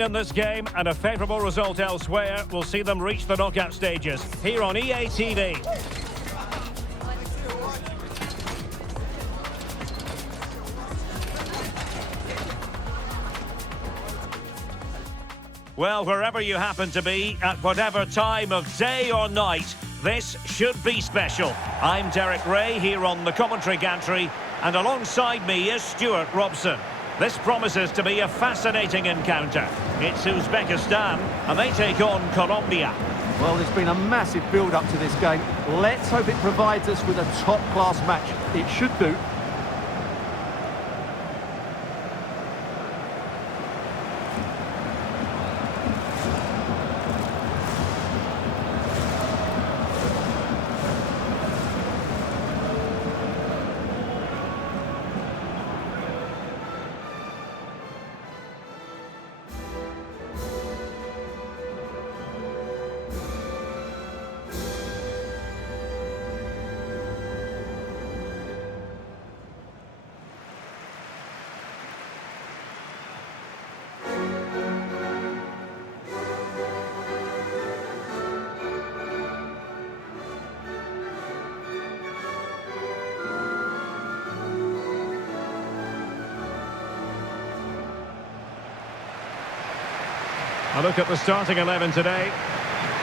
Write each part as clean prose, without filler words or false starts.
In this game, and a favourable result elsewhere will see them reach the knockout stages here on EA TV. Well, wherever you happen to be, at whatever time of day or night, this should be special. I'm Derek Ray here on the commentary gantry, and alongside me is Stuart Robson. This promises to be a fascinating encounter. It's Uzbekistan, and they take on Colombia. Well, there's been a massive build-up to this game. Let's hope it provides us with a top-class match. It should do. A look at the starting 11 today.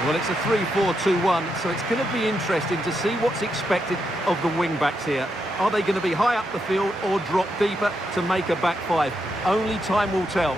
Well, it's a 3-4-2-1, so it's going to be interesting to see what's expected of the wing-backs here. Are they going to be high up the field or drop deeper to make a back five? Only time will tell.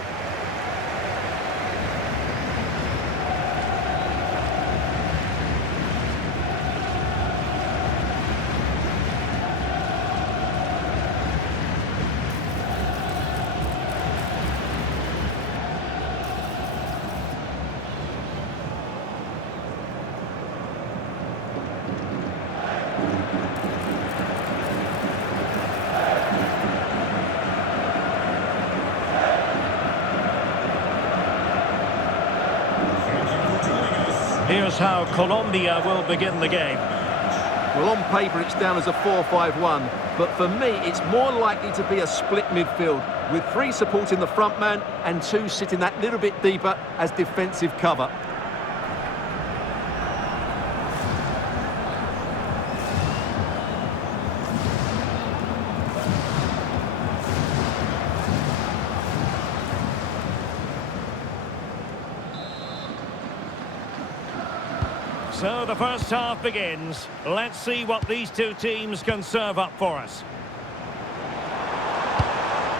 Here's how Colombia will begin the game. Well, on paper, it's down as a 4-5-1, but for me, it's more likely to be a split midfield, with 3 supporting the front man and 2 sitting that little bit deeper as defensive cover. So the first half begins. Let's see what these two teams can serve up for us.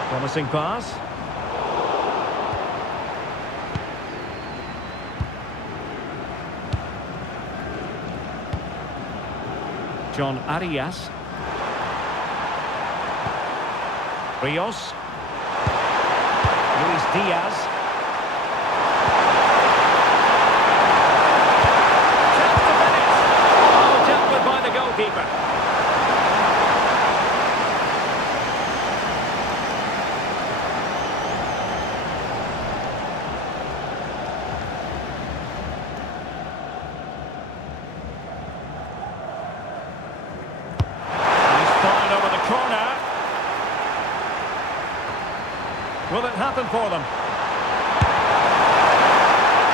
Promising pass. John Arias. Rios. Luis Diaz. Goalkeeper. He's fired over the corner. Will it happen for them?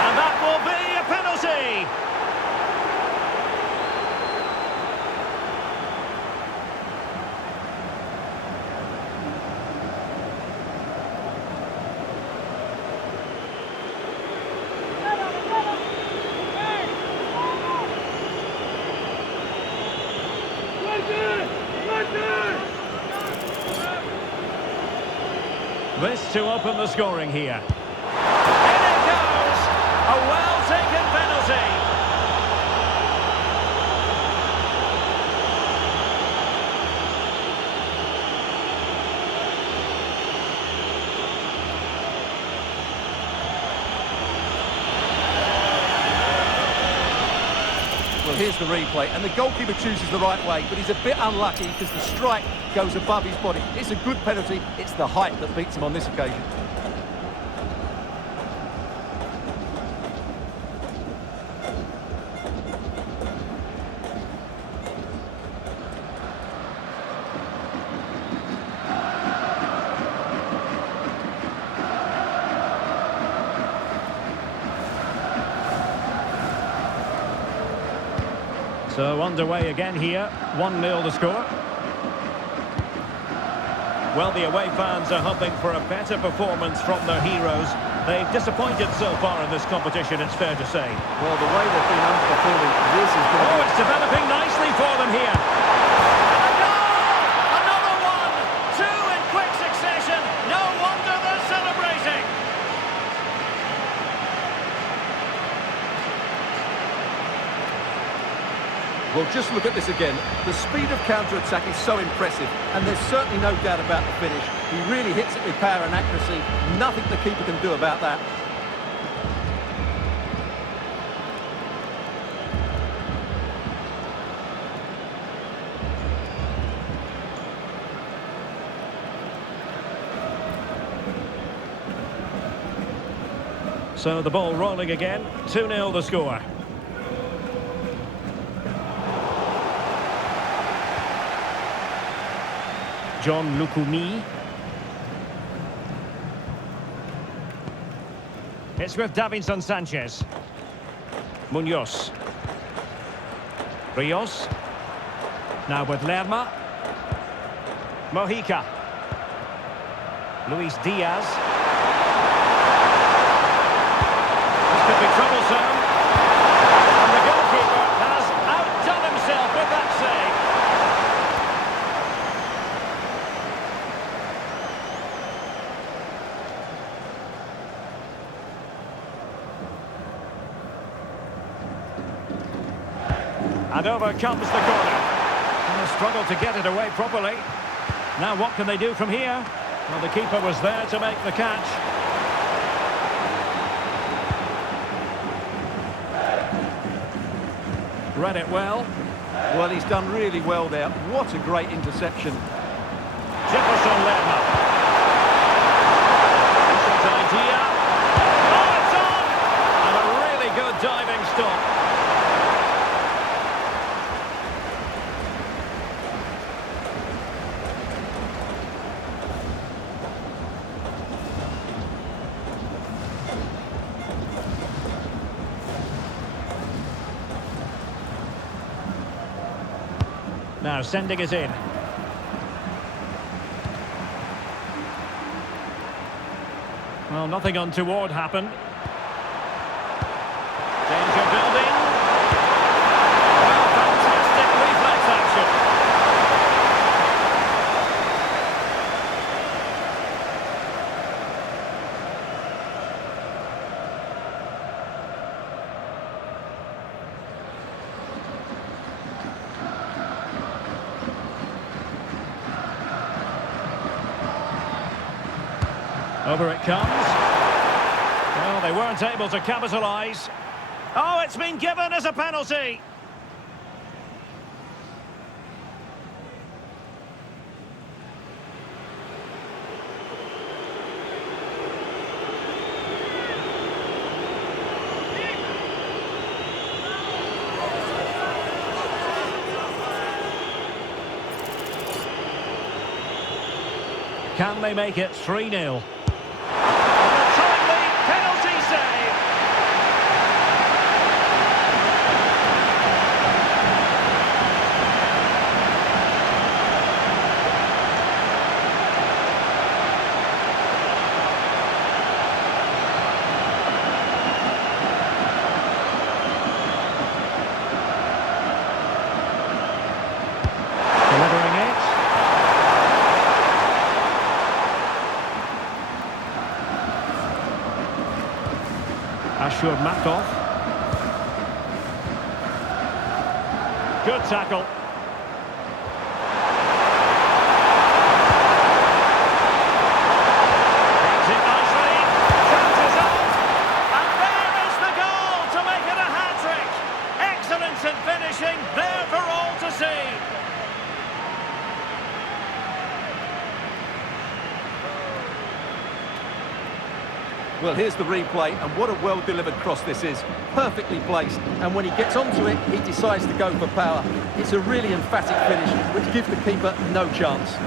And that will be a penalty. This to open the scoring here. In it goes! A well-taken penalty. Well, here's the replay, and the goalkeeper chooses the right way, but he's a bit unlucky because the strike goes above his body. It's a good penalty. It's the height that beats him on this occasion. So underway again here, 1-0 the score. Well, the away fans are hoping for a better performance from their heroes. They've disappointed so far in this competition, it's fair to say. Well, the way they've been underperforming, this is going to be... Oh, it's developing nicely for them here. And a goal! Another one! Two in quick succession. No wonder they're celebrating. Well, just look at this again. The speed of counter-attack is so impressive, and there's certainly no doubt about the finish. He really hits it with power and accuracy. Nothing the keeper can do about that. So the ball rolling again. 2-0 the score. John Lukumi. It's with Davinson Sanchez. Munoz. Rios. Now with Lerma. Mojica. Luis Diaz. This could be troublesome. And the goalkeeper has outdone himself with that save. And over comes the corner. And they struggled to get it away properly. Now what can they do from here? Well, the keeper was there to make the catch. Read it well. Well, he's done really well there. What a great interception. Jefferson Lerma. Decent idea. Oh, it's on! And a really good diving stop. Now sending it in. Well, nothing untoward happened. Danger building. Well, fantastic reflex action. Over it comes. Well, they weren't able to capitalise. Oh, it's been given as a penalty. Can they make it 3-0? Penalty save. Delivering it. Ashur Makov. Good tackle. Brings it nicely. Chances on. And there is the goal to make it a hat-trick. Excellence in finishing, there for all to see. Well, here's the replay, and what a well-delivered cross this is. Perfectly placed, and when he gets onto it, he decides to go for power. It's a really emphatic finish, which gives the keeper no chance.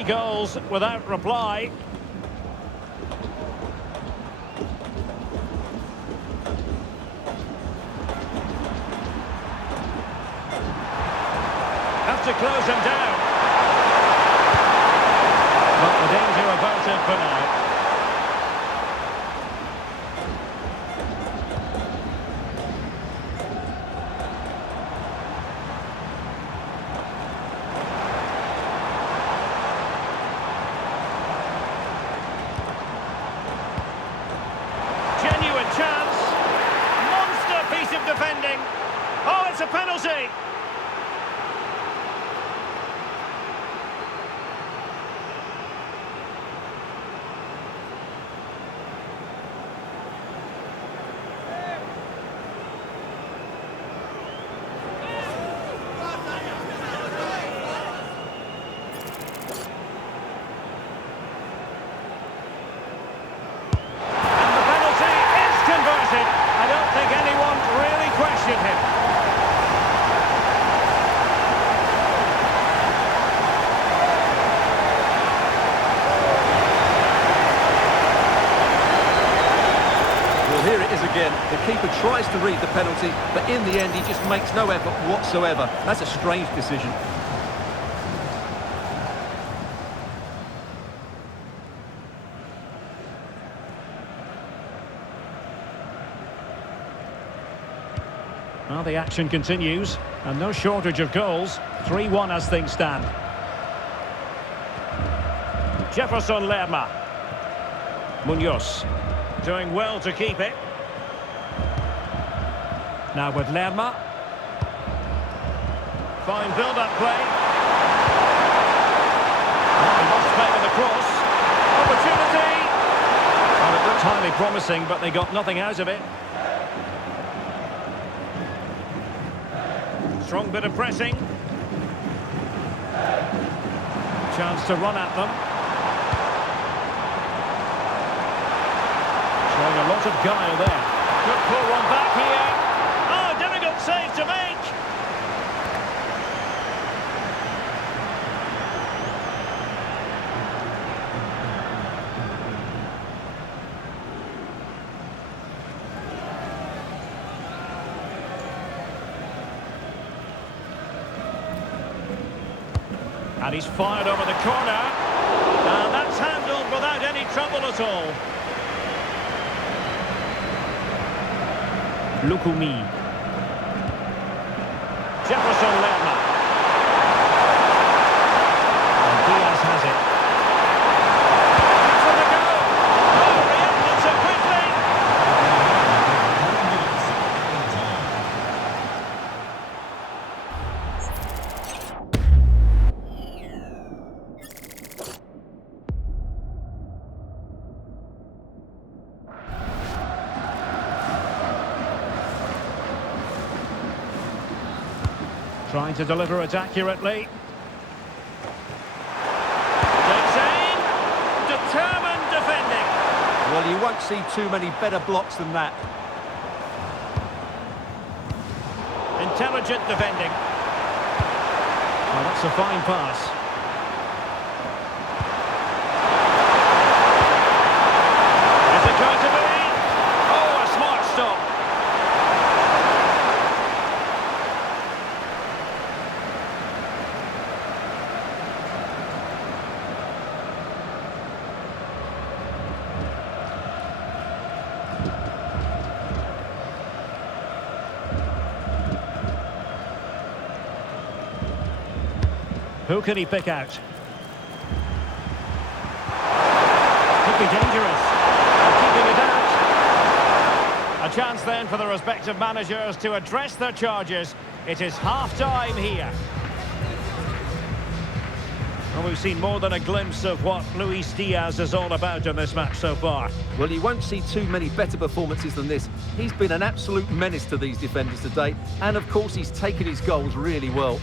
3 goals without reply. Have to close him down. But the danger averted for now. Genuine chance. Monster piece of defending. Oh, it's a penalty. I don't think anyone really questioned him. Well, here it is again. The keeper tries to read the penalty, but in the end he just makes no effort whatsoever. That's a strange decision. Well, the action continues, and no shortage of goals. 3-1 as things stand. Jefferson Lerma. Munoz. Doing well to keep it. Now with Lerma. Fine build-up play. Oh, he lost play with the cross. Opportunity! Well, it looked highly promising, but they got nothing out of it. Strong bit of pressing. Chance to run at them. Showing a lot of guile there. Could pull one back here. Oh, difficult save to make. And he's fired over the corner. And that's handled without any trouble at all. Lukumi. Jefferson Lerma. And Diaz has it. For the goal. Oh, reacted so quickly. Trying to deliver it accurately. Takes aim. Determined defending. Well, you won't see too many better blocks than that. Intelligent defending. Oh, that's a fine pass. Is it going to be? Oh, a smart stop. Who can he pick out? Could be dangerous. Keeping it out. A chance then for the respective managers to address their charges. It is half-time here. And we've seen more than a glimpse of what Luis Diaz is all about in this match so far. Well, you won't see too many better performances than this. He's been an absolute menace to these defenders today. And, of course, he's taken his goals really well.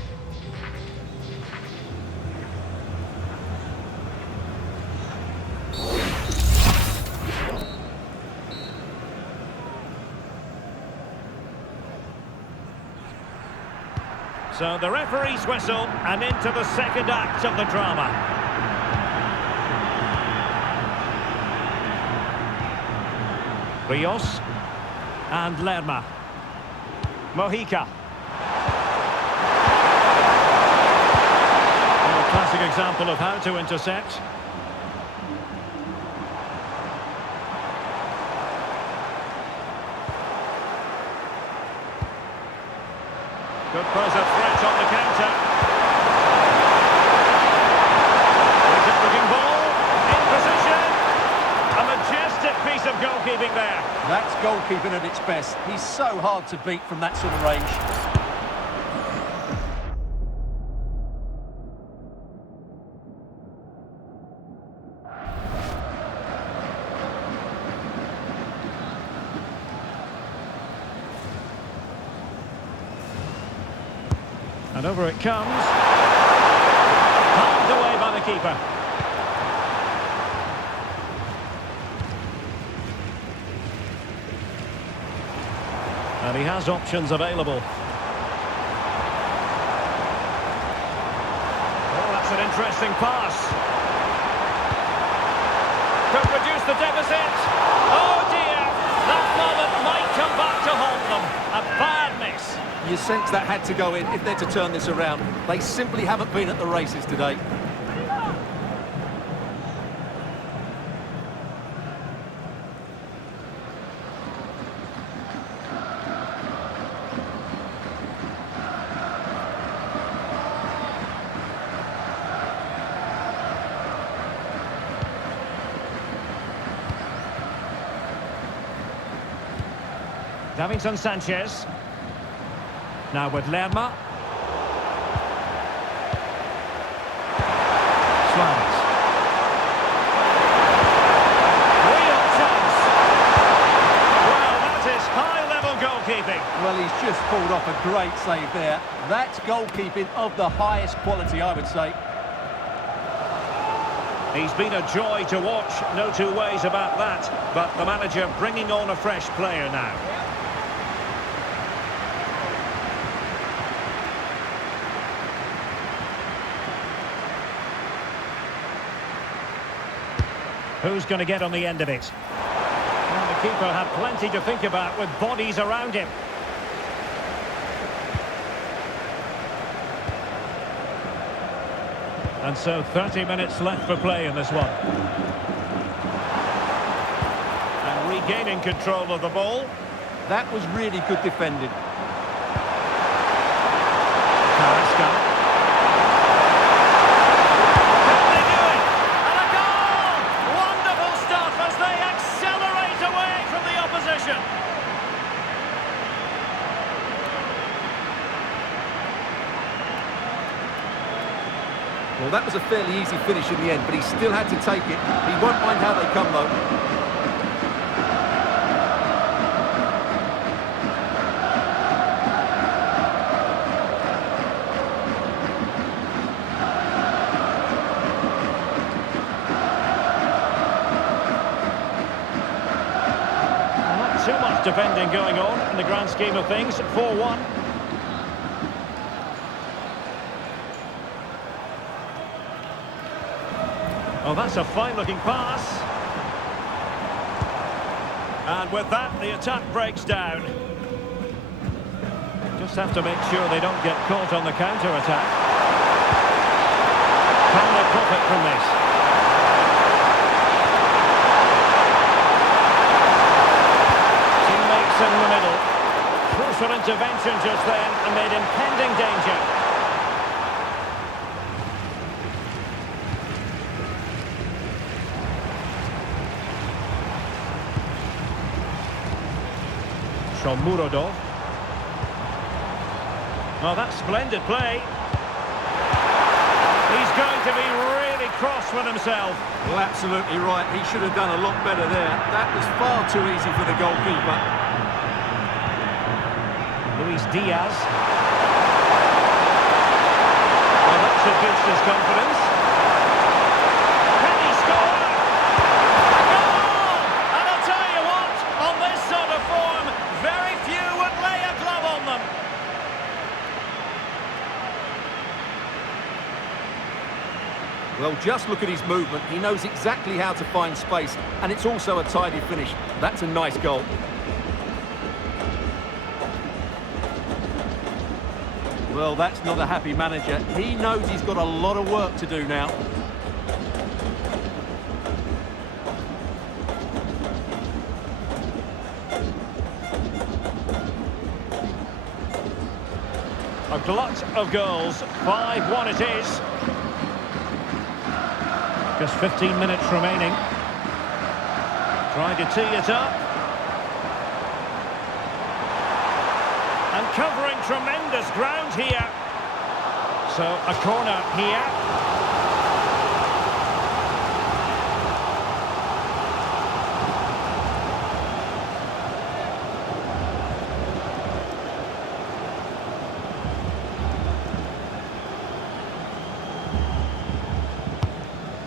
So the referee's whistle, and into the second act of the drama. Rios. And Lerma. Mojica. A classic example of how to intercept. Could pose a threat on the counter. Looking ball, in position. A majestic piece of goalkeeping there. That's goalkeeping at its best. He's so hard to beat from that sort of range. And over it comes. Palmed away by the keeper. And he has options available. Oh, that's an interesting pass. Could reduce the deficit. Oh dear, that moment might come back to haunt them. A bad miss. You sense that had to go in if they're to turn this around. They simply haven't been at the races today. Davinson Sanchez. Now with Lerma. Suarez. Real chance. Well, that is high-level goalkeeping. Well, he's just pulled off a great save there. That's goalkeeping of the highest quality, I would say. He's been a joy to watch, no two ways about that. But the manager bringing on a fresh player now. Who's going to get on the end of it? Well, the keeper had plenty to think about with bodies around him. And so 30 minutes left for play in this one. And regaining control of the ball. That was really good defending. Carrasco. Well, that was a fairly easy finish in the end, but he still had to take it. He won't mind how they come, though. Not too much defending going on in the grand scheme of things. 4-1. Oh, that's a fine-looking pass. And with that, the attack breaks down. Just have to make sure they don't get caught on the counter-attack. Can they profit from this? Teammates in the middle. Crucial intervention just then amid impending danger. Murodov. Oh, that's splendid play. He's going to be really cross with himself. Well, absolutely right. He should have done a lot better there. That was far too easy for the goalkeeper. Luis Diaz. Well, that should boost his confidence. Can he score? A goal! And I'll tell you what, on this sort of form, very few would lay a glove on them. Well, just look at his movement. He knows exactly how to find space, and it's also a tidy finish. That's a nice goal. Well, that's not a happy manager. He knows he's got a lot of work to do now. A glut of goals. 5-1 it is. Just 15 minutes remaining. Trying to tee it up. And covering tremendous ground here. So a corner here.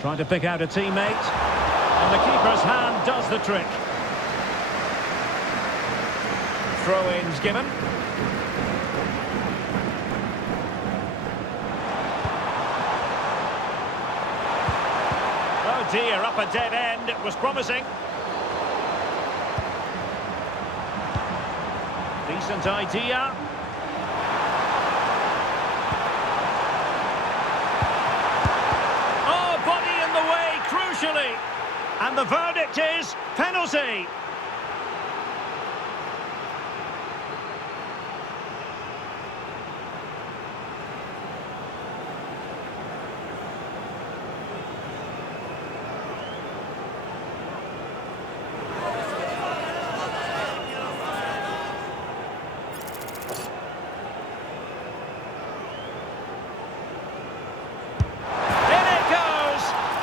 Trying to pick out a teammate. And the keeper's hand does the trick. Throw-ins given. Oh dear, up a dead end. It was promising. Decent idea. Crucially, and the verdict is penalty.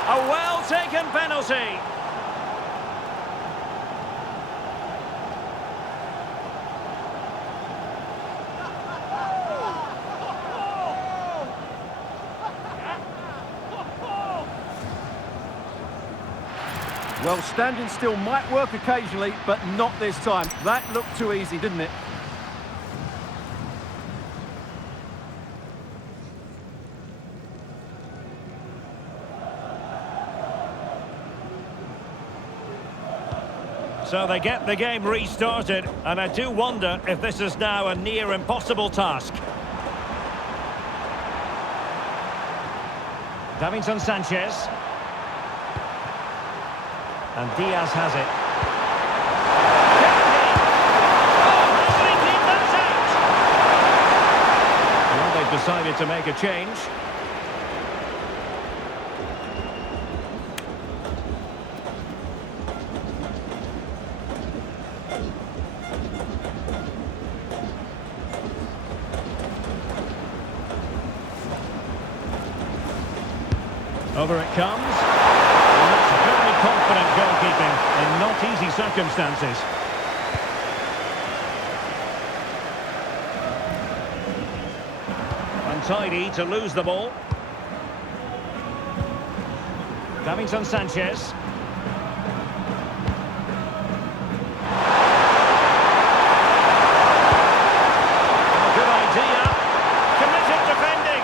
A well-taken penalty. Well, standing still might work occasionally, but not this time. That looked too easy, didn't it? So they get the game restarted, and I do wonder if this is now a near impossible task. Davinson Sanchez. And Diaz has it. Oh, how did he keep that out? Well, they've decided to make a change. Over it comes. And that's very confident goalkeeping in not easy circumstances. Untidy to lose the ball. Davinson Sanchez. Good idea. Committed defending.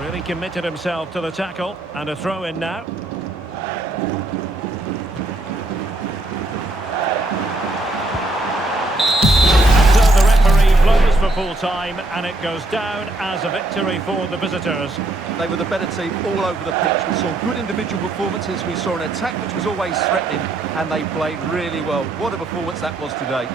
Really committed himself to the tackle, and a throw in now. And so the referee blows for full time, and it goes down as a victory for the visitors. They were the better team all over the pitch. We saw good individual performances. We saw an attack which was always threatening, and they played really well. What a performance that was today.